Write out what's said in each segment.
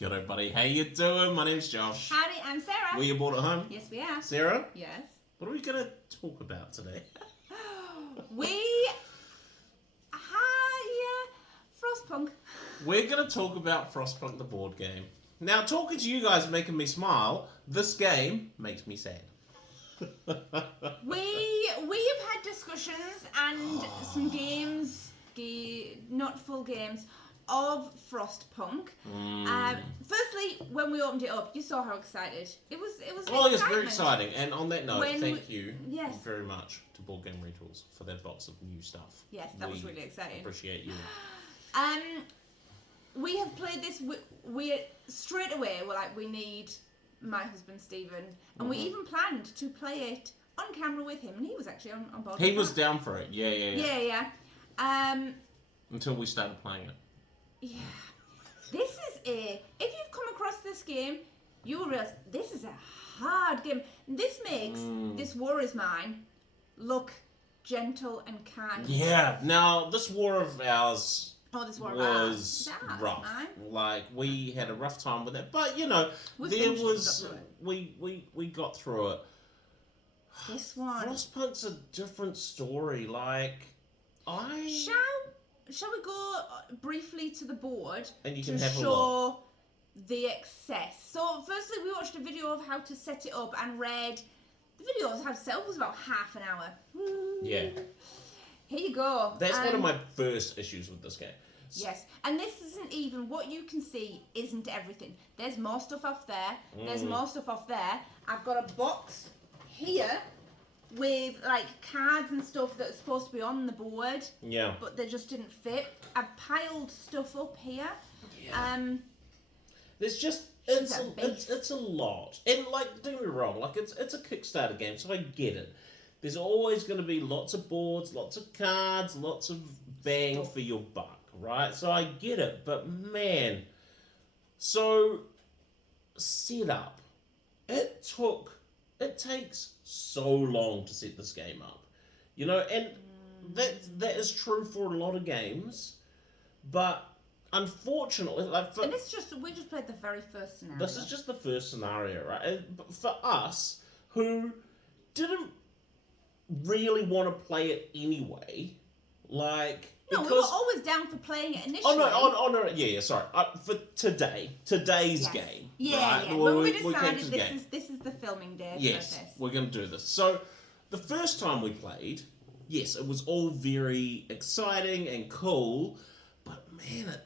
G'day, buddy. How you doing? My name's Josh. Howdy, I'm Sarah. Weareboardathome. Yes, we are. Sarah, Yes. what are we going to talk about today? Frostpunk. We're going to talk about Frostpunk, the board game. Now, talking to you guys making me smile, this game makes me sad. We have had discussions and some games, not full games, of Frostpunk. Firstly, when we opened it up, you saw how excited it was. It was. Well, it's very exciting. And on that note, thank you yes. very much to Board Game Rentals for that box of new stuff. Yes, that was really exciting. Appreciate you. We have played this. We straight away were like, we need my husband Stephen, and we even planned to play it on camera with him, and he was actually on board. He was down for it. Yeah. Until we started playing it. Yeah. This is if you've come across this game, you will realise this is a hard game. This makes This War Is Mine look gentle and kind. Yeah. Now, this war of ours this war was rough. Like, we had a rough time with it, but we got through it. This one. Frostpunk's a different story. Like, Shall we go briefly to the board and you can to have a show look. the excess? So, firstly, we watched a video of how to set it up and read the video of how to set it up was about half an hour. Yeah. Here you go. That's one of my first issues with this game. Yes, and this isn't even what you can see. Isn't everything? There's more stuff off there. There's more stuff off there. I've got a box here with like cards and stuff that's supposed to be on the board. Yeah. But they just didn't fit. I've piled stuff up here. Yeah. There's just it's a lot, and like, don't get me wrong, like it's a Kickstarter game, so I get it. There's always going to be lots of boards, lots of cards, lots of bang for your buck, right? So I get it, but man, so setup, it takes so long to set this game up, and that is true for a lot of games, but unfortunately, and we just played the very first scenario. This is just the first scenario, right? And for us, who didn't really want to play it anyway, like, no, we were always down for playing it initially. Oh no, yeah, sorry. For today's game. Yeah, right? yeah. When we decided this is the filming day. Yes, process. We're going to do this. So, the first time we played, yes, it was all very exciting and cool, but man, it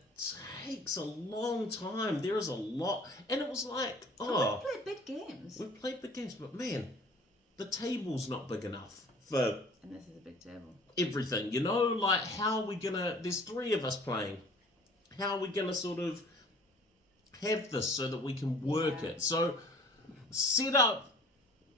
takes a long time. There is a lot, and it was like, we've played big games. We've played big games, but man, the table's not big enough for. And this is a big table. Everything, like, how are we gonna? There's 3 of us playing. How are we gonna sort of have this so that we can work it? So, setup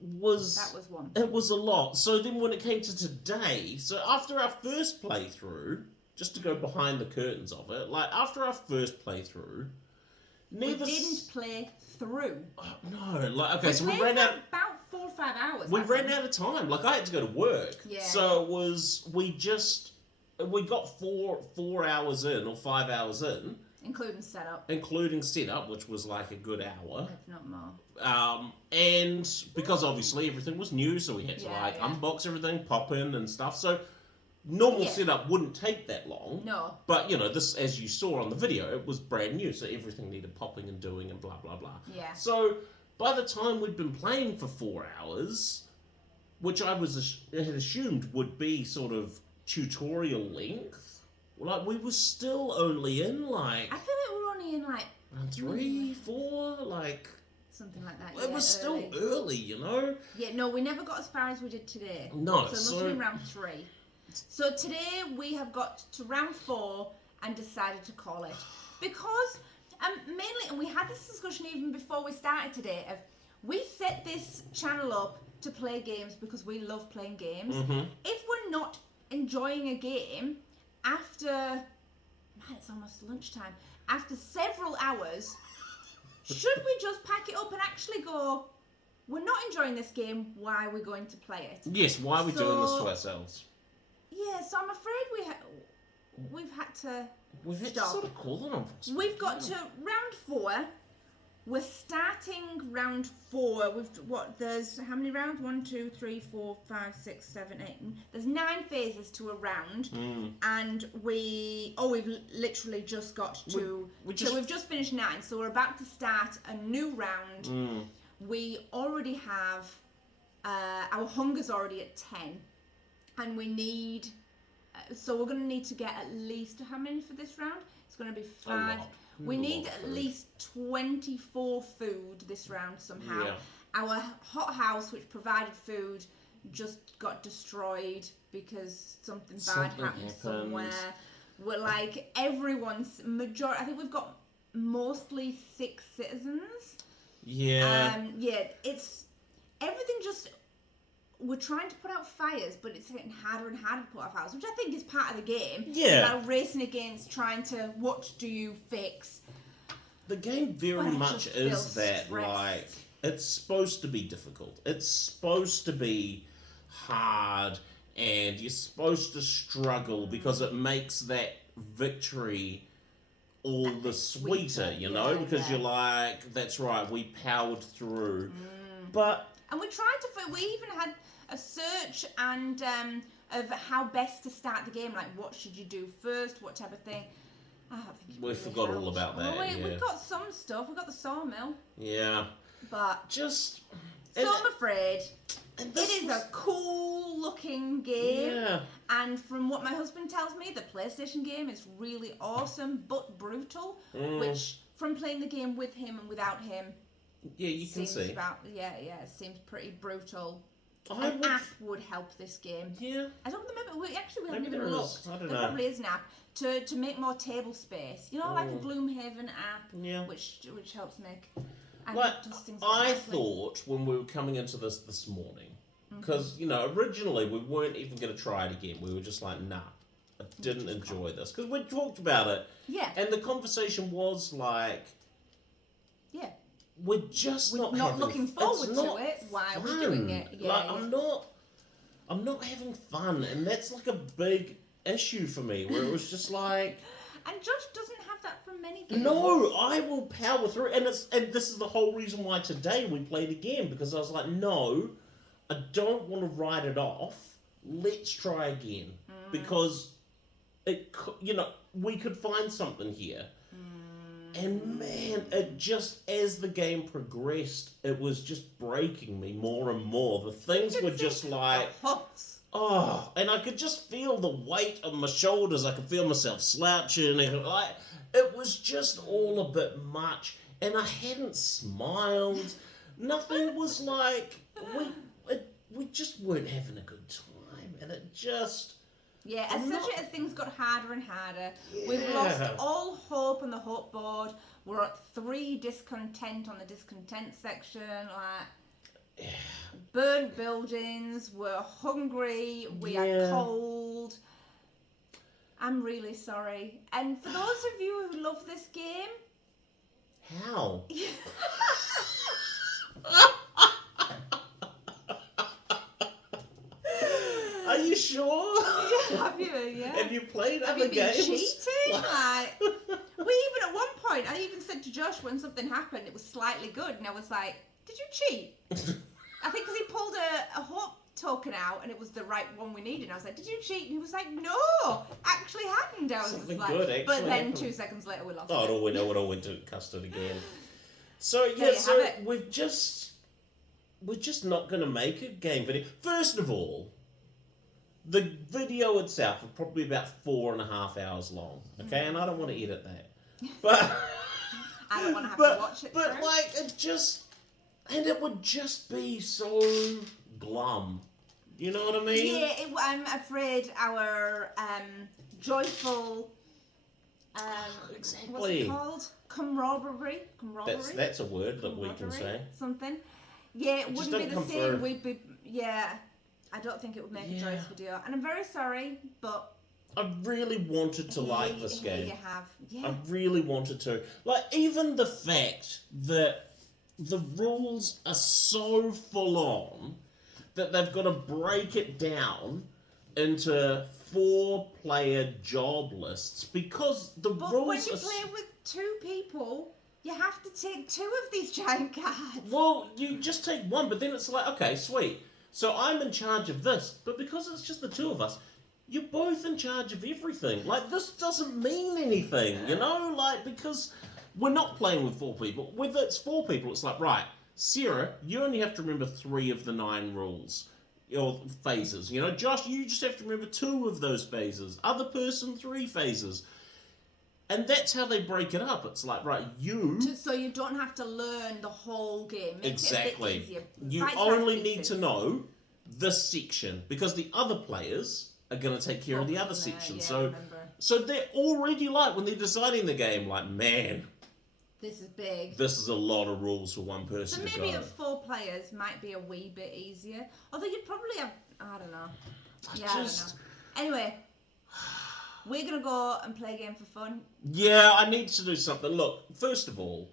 was one. It was a lot. So then, when it came to today, so after our first playthrough, just to go behind the curtains of it, like after our first playthrough, we didn't play through. No, like okay, so we ran out about 4 or 5 hours. We ran out of time. Like, I had to go to work. Yeah. So it was we got 4 hours in or 5 hours in, including setup, which was like a good hour, if not more. And because obviously everything was new, so we had to unbox everything, pop in and stuff. So normal setup wouldn't take that long. No. But, this, as you saw on the video, it was brand new, so everything needed popping and doing and blah, blah, blah. Yeah. So, by the time we'd been playing for 4 hours, which I had assumed would be sort of tutorial length, like, we were still only in, like... I feel like we were only in, like... Around 3, 4, like... Something like that, It was still early, Yeah, no, we never got as far as we did today. No, so it must have been round 3. So today we have got to round 4 and decided to call it. Because, mainly, and we had this discussion even before we started today, we set this channel up to play games because we love playing games. Mm-hmm. If we're not enjoying a game after, it's almost lunchtime, after several hours, should we just pack it up and actually go, we're not enjoying this game, why are we going to play it? Yes, why are we doing this to ourselves? Yeah, so I'm afraid we've had to We've had to sort of call it on. We've got to round 4. we're starting round 4. There's how many rounds? 1, 2, 3, 4, 5, 6, 7, 8. There's 9 phases to a round, and we've literally just got to. So we've just finished 9, so we're about to start a new round. We already have our hunger's already at 10, and we need. So we're going to need to get at least how many for this round? It's going to be 5. We need at least 24 food this round somehow. Yeah. Our hothouse, which provided food, just got destroyed because something bad happened somewhere. We're like everyone's majority. I think we've got mostly 6 citizens. Yeah. It's everything just. We're trying to put out fires, but it's getting harder and harder to put out fires, which I think is part of the game. Yeah. About racing against trying to, what do you fix? The game very much is that, like, it's supposed to be difficult. It's supposed to be hard, and you're supposed to struggle because it makes that victory all the sweeter, you know? Because you're like, that's right, we powered through. But... And we tried to, we even had a search and of how best to start the game, like what should you do first, what type of thing. I don't think we forgot all about that. We've got some stuff. We've got the sawmill. Yeah. But just. So I'm afraid it is a cool looking game. Yeah. And from what my husband tells me, the PlayStation game is really awesome but brutal. Which from playing the game with him and without him. Yeah, you can see. It seems pretty brutal. An app would help this game. Yeah. I don't remember. We haven't Maybe even looked. I don't there know. Probably is an app to make more table space. You know, like a Gloomhaven app. Yeah. Which helps make. I thought when we were coming into this morning, because originally we weren't even going to try it again. We were just like, nah, I didn't enjoy this because we talked about it. Yeah. And the conversation was like. Yeah. We're just not looking forward to it. Why are we doing it? Yeah, like I'm not having fun, and that's like a big issue for me. Where it was just like, and Josh doesn't have that from many games. No, I will power through, and this is the whole reason why today we played again, because I was like, no, I don't want to write it off. Let's try again because we could find something here. And man, it just, as the game progressed, it was just breaking me more and more. The things were just like, and I could just feel the weight on my shoulders. I could feel myself slouching. It was just all a bit much. And I hadn't smiled. Nothing was like, we just weren't having a good time. And it just... Yeah, especially as things got harder and harder. Yeah. We've lost all hope on the hope board. We're at 3 discontent on the discontent section. Burnt buildings. We're hungry. We are cold. I'm really sorry. And for those of you who love this game... How? Are you sure? Have you? Yeah. Have you played other games? Have you been cheating? Even at one point, I even said to Josh when something happened, it was slightly good, and I was like, "Did you cheat?" I think because he pulled a hope token out, and it was the right one we needed. And I was like, "Did you cheat?" And he was like, "No, actually happened." I was something like, good, actually. But then happened. 2 seconds later, we lost. Oh, it all went to custard again. So yeah, we're just not going to make a game video. First of all. The video itself is probably about 4.5 hours long, okay? And I don't want to edit that. But I don't want to have to watch it. But it would just be so glum. You know what I mean? Yeah, I'm afraid our joyful exactly. What's it called? Camaraderie. That's a word that we can say. Something. Yeah, it wouldn't be the same. We'd be I don't think it would make a joyous video. And I'm very sorry, but... I really wanted to like this game. You have. Yeah. I really wanted to. Even the fact that the rules are so full on that they've got to break it down into 4-player job lists because the rules But when you play with 2 people, You have to take 2 of these giant cards. Well, you just take one, but then it's like, okay, sweet. So I'm in charge of this, but because it's just the 2 of us, you're both in charge of everything. Like, this doesn't mean anything, you know? Like, because we're not playing with 4 people. Whether it's 4 people, it's like, right, Sarah, you only have to remember 3 of the 9 rules. Or phases, you know? Josh, you just have to remember 2 of those phases. Other person, 3 phases. And that's how they break it up. It's like, right, So you don't have to learn the whole game. Makes exactly. It a bit easier. You only need to know this section, because the other players are going to take care of the other section. Yeah, so they're already like, when they're designing the game, like, man, this is big. this is a lot of rules for one person So to maybe go. at 4 players might be a wee bit easier. Although you'd probably have, I don't know. I don't know. Anyway, we're going to go and play a game for fun. Yeah, I need to do something. Look, first of all,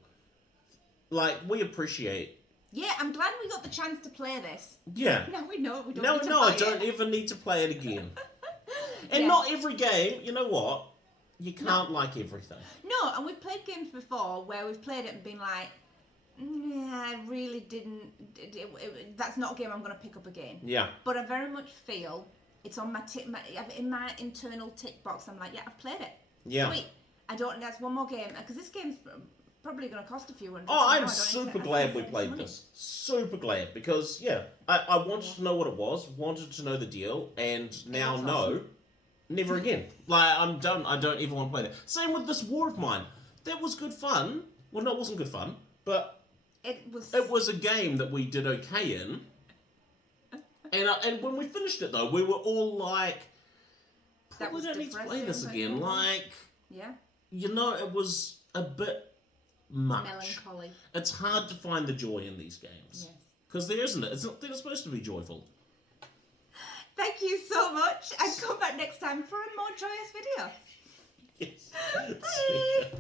like, we appreciate... Yeah, I'm glad we got the chance to play this. Yeah. Now we know we don't No, need to no, play I don't it. ever need to play it again. And Yes. not every game, you know what? You can't like everything. No, and we've played games before where we've played it and been like, I really didn't. That's not a game I'm going to pick up again. Yeah. But I very much feel it's on in my internal tick box. I'm like, yeah, I've played it. Yeah. Sweet. I don't. That's one more game because this game's probably going to cost a few hundred. Oh, so I'm no, super glad we played this. Super glad, because yeah, I wanted to know what it was, wanted to know the deal, and now That's know. awesome. Never again. Like, I'm done. I don't even want to play that. Same with this war of mine. That was good fun. Well, no, it wasn't good fun, but it was a game that we did okay in. And when we finished it though, we were all like, probably don't need to play this again. Like, yeah, you know, it was a bit much. melancholy. It's hard to find the joy in these games. Yes. Because there isn't it. It's not. They're supposed to be joyful. Thank you so much, and come back next time for a more joyous video. Yes. Bye.